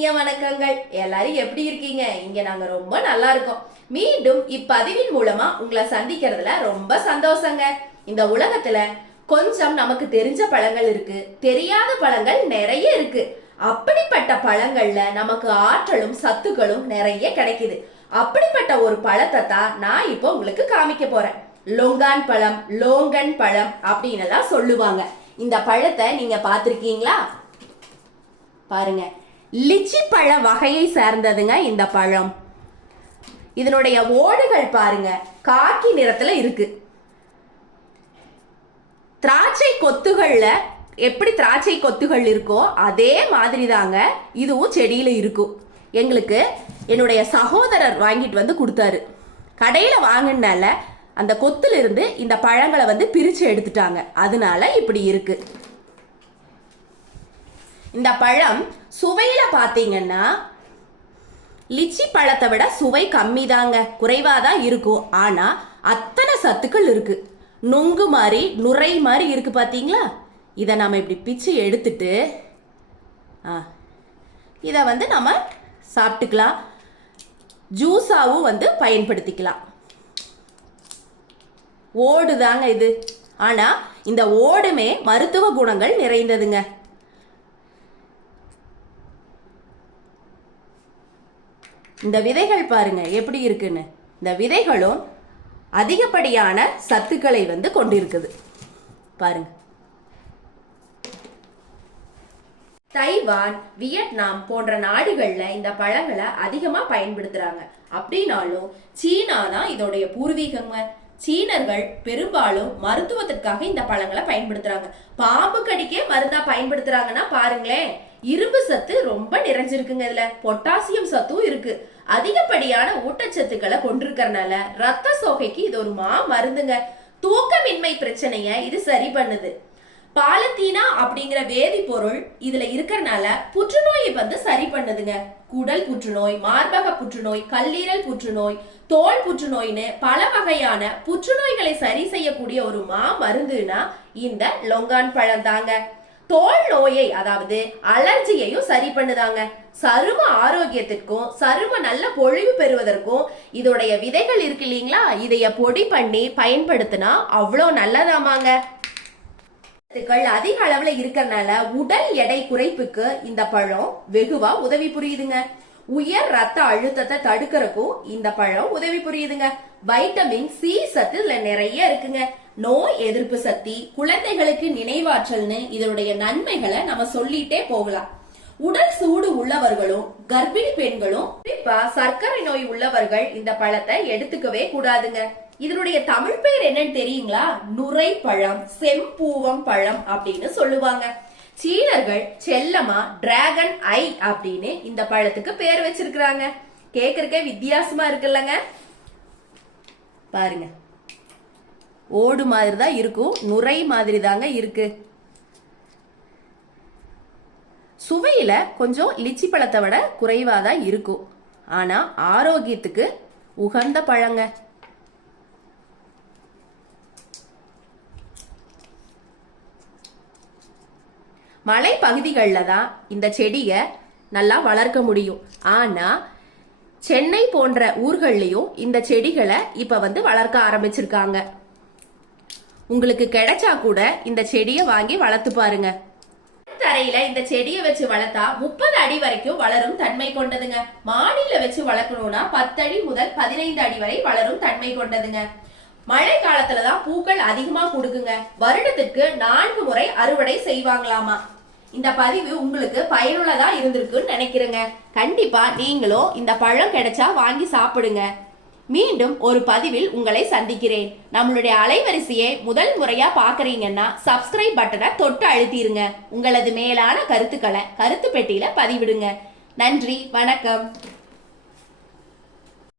இனிய வணக்கங்கள். எல்லாரும் எப்படி இருக்கீங்க? இங்க நாங்க ரொம்ப நல்லா இருக்கோம். மீண்டும் இப்பதிவின் மூலமா உங்களை சந்திக்கிறதுல ரொம்ப சந்தோஷங்க. இந்த உலகத்துல கொஞ்சம் நமக்கு தெரிஞ்ச பழங்கள் இருக்கு, தெரியாத பழங்கள் நிறைய இருக்கு. அப்படிப்பட்ட பழங்கள்ல நமக்கு ஆற்றலும் சத்துக்களும் நிறைய கிடைக்குது. அப்படிப்பட்ட ஒரு பழத்தை தான் நான் இப்போ உங்களுக்கு காமிக்க போறேன். லொங்கான் பழம், லோங்கன் பழம் அப்படின்னு எல்லாம் சொல்லுவாங்க. இந்த பழத்தை நீங்க பார்த்திருக்கீங்களா? பாருங்க, லிச்சி பழ வகையை சேர்ந்ததுங்க இந்த பழம். இதனுடைய ஓடுகள் பாருங்க, காக்கி நிறத்துல இருக்கு. திராட்சை கொத்துகள்ல எப்படி திராட்சை கொத்துகள் இருக்கோ அதே மாதிரி தாங்க இதுவும் செடியில இருக்கும். எங்களுக்கு என்னுடைய சகோதரர் வாங்கிட்டு வந்து கொடுத்தாரு. கடையில வாங்கினால அந்த கொத்துல இருந்து இந்த பழங்களை வந்து பிரிச்சு எடுத்துட்டாங்க, அதனால இப்படி இருக்கு. இந்த பழம் சுவையில பாத்தீங்கன்னா லிச்சி பழத்தை விட சுவை கம்மி தாங்க, குறைவாதான் இருக்கும். ஆனா அத்தனை சத்துக்கள் இருக்கு. நுங்கு மாதிரி நுரை மாதிரி இருக்கு பாத்தீங்களா? இதை நம்ம இப்படி பிச்சு எடுத்துட்டு இதை வந்து நம்ம சாப்பிட்டுக்கலாம், ஜூஸாவும் வந்து பயன்படுத்திக்கலாம். ஓடு தாங்க இது. ஆனா இந்த ஓடுமே மருத்துவ குணங்கள் நிறைந்ததுங்க. இந்த விதைகள் பாருங்க எப்படி இருக்குன்னு. இந்த விதைகளும் அதிகப்படியான சத்துக்களை வந்து கொண்டிருக்குது பாருங்க. தைவான், வியட்நாம் போன்ற நாடுகள்ல இந்த பழங்களை அதிகமா பயன்படுத்துறாங்க. அப்படின்னாலும் சீனா தான் இதோடைய பூர்வீகங்க. சீனர்கள் பெரும்பாலும் மருத்துவத்திற்காக இந்த பழங்களை பயன்படுத்துறாங்க. பாம்பு கடிக்கே மருந்தா பயன்படுத்துறாங்கன்னா பாருங்களேன். இரும்பு சத்து ரொம்ப நிறைஞ்சிருக்குங்க. இதுல பொட்டாசியம் சத்தும் இருக்கு. அதிகப்படியான ஊட்டச்சத்துக்களை கொண்டிருக்கிறதுனால ரத்த சோகைக்கு இது ஒரு மருந்துங்க. தூக்கமின்மை பிரச்சனைய இது சரி பண்ணுது. பாலத்தீனா அப்படிங்கிற வேதிப்பொருள் இதுல இருக்கிறனால புற்றுநோயை வந்து சரி பண்ணுதுங்க. குடல் புற்றுநோய், மார்பக புற்றுநோய், கல்லீரல் புற்றுநோய், தோல் புற்றுநோய்னு பல வகையான புற்றுநோய்களை சரி செய்யக்கூடிய ஒரு மருந்துனா இந்த லொங்கான் பழம் தாங்க. தோல் நோயை அதாவது அலர்ஜியையும் சரி பண்ணுதாங்க. சரும ஆரோக்கியத்திற்கும் சரும நல்ல பொழிவு பெறுவதற்கும் இதோடைய விதைகள் இருக்கு இல்லைங்களா, இதைய பொடி பண்ணி பயன்படுத்தினா அவ்வளோ நல்லதாமாங்க. அதிக அளவுல இருக்கறனால உடல் எடை குறைப்புக்கு இந்த பழம் வெகுவா உதவி புரியுதுங்க. உயர் ரத்த அழுத்தத்தை தடுக்கிறதுக்கும் இந்த பழம் உதவி புரியுதுங்க. வைட்டமின் சி சத்து இதுல நிறைய இருக்குங்க. நோய் எதிர்ப்பு சக்தி, குழந்தைகளுக்கு நினைவாற்றல்னு இதனுடைய நன்மைகளை நம்ம சொல்லிட்டே போகலாம். உடல் சூடு உள்ளவர்களும் கர்ப்பிணி பெண்களும் குறிப்பா சர்க்கரை நோய் உள்ளவர்கள் இந்த பழத்தை எடுத்துக்கவே கூடாதுங்க. இதனுடைய தமிழ் பெயர் என்னன்னு தெரியுங்களா? நுரை பழம், செம்பூவம் பழம் அப்படின்னு சொல்லுவாங்க. சீனர்கள் செல்லமா டிராகன் ஐ அப்படின்னு இந்த பழத்துக்கு பேர் வச்சிருக்கிறாங்க. கேக்குறதுக்கே வித்தியாசமா இருக்குல்லங்க. பாருங்க, ஓடு மாதிரி தான் இருக்கும், நுரை மாதிரி தாங்க இருக்கு. சுவையில கொஞ்சம் லிச்சி பழத்தை விட குறைவாதான் இருக்கும். ஆனா ஆரோக்கியத்துக்கு உகந்த பழங்க. மலை பகுதிகளில் தான் இந்த செடியை நல்லா வளர்க்க முடியும். ஆனா சென்னை போன்ற ஊர்கள்லயும் இந்த செடிகளை இப்ப வந்து வளர்க்க ஆரம்பிச்சிருக்காங்க. உங்களுக்கு கிடைச்சா கூட இந்த செடியை வாங்கி வளர்த்து பாருங்க. தரையில இந்த செடியை வச்சு வளர்த்தா 30 அடி வரைக்கும் வளரும் தன்மை கொண்டதுங்க. மாடியில வச்சு வளர்க்கணும்னா 10 அடி முதல் 15 அடி வரை வளரும் தன்மை கொண்டதுங்க. மழை காலத்துலதான் பூக்கள் அதிகமா கொடுக்குங்க. வருடத்திற்கு 4 முறை அறுவடை செய்வாங்களாமா. இந்த பதிவு உங்களுக்கு பயனுள்ளதா இருந்திருக்குன்னு நினைக்கிறேங்க. கண்டிப்பா நீங்களும் இந்த பழம் கிடைச்சா வாங்கி சாப்பிடுங்க. மீண்டும் ஒரு பதிவில் உங்களை சந்திக்கிறேன். நம்மளுடைய அலைவரிசையை முதல் முறையா பாக்குறீங்கன்னா சப்ஸ்கிரைப் பட்டனை தொட்டு அழுத்திருங்க. உங்களது மேலான கருத்துக்களை கருத்து பெட்டியில பதிவிடுங்க. நன்றி, வணக்கம்.